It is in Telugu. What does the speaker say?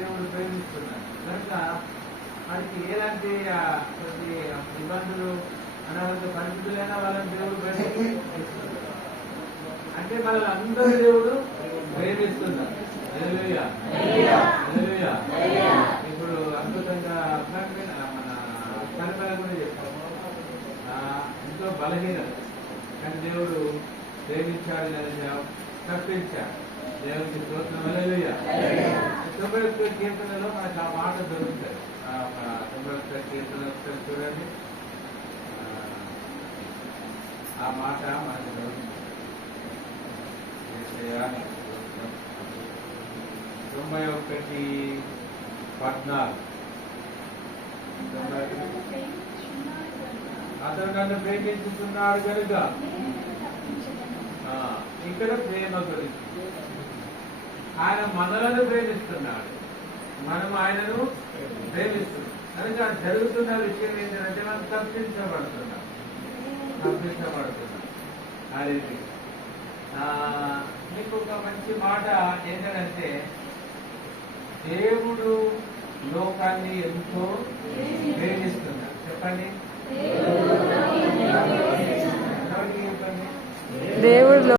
దేవుడు ప్రేమిస్తున్నాడు కనుక వారికి ఎలాంటి ఇబ్బందులు అనారోగ్య పరిస్థితులైనా వాళ్ళని దేవుడు ప్రేమిస్తున్నాడు. అంటే మనల్ని అందరూ దేవుడు ప్రేమిస్తున్నారు. హల్లెలూయా హల్లెలూయా. ఇప్పుడు అద్భుతంగా మన కనుమల కూడా చెప్పాము, ఎంతో బలహీనత కానీ దేవుడు ప్రేమించాడు లేదా తప్పించాడు. దేవుడికి స్తోత్రం. హల్లెలూయా. 91వ కీర్తనలో మనకు ఆ మాట దొరుకుతుంది. 91వ కీర్తన ఒకసారి చూడండి, ఆ మాట మనకు దొరుకుతుంది. 91:14 అతను నన్ను ప్రేమించుతున్నాడు కనుక. ఇక్కడ ప్రేమ గురించి ఆయన మనలను ప్రేమిస్తున్నాడు, మనం ఆయనను ప్రేమిస్తున్నాం కనుక జరుగుతున్న విషయం ఏంటంటే మనం తప్పించబడుతున్నాం. అది మీకు ఒక మంచి మాట ఏంటంటే, దేవుడు లోకాన్ని ఎంతో ప్రేమిస్తున్నాడు. చెప్పండి,